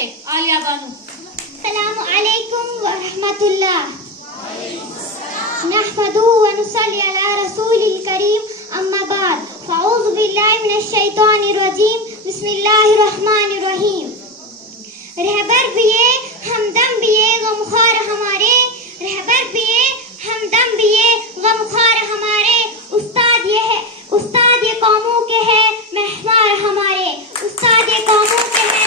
ہے عالیہ بانو۔ السلام علیکم ورحمۃ اللہ۔ نحمده ونصلي على رسول الكريم اما بعد فاعوذ باللہ من الشیطان الرجیم بسم اللہ الرحمن الرحیم۔ رہبر بیے ہمدم بیے غمخوار ہمارے، رہبر بیے ہمدم بیے غمخوار ہمارے، استاد یہ قوموں کے ہے محور ہمارے، استاد یہ قوموں کے ہے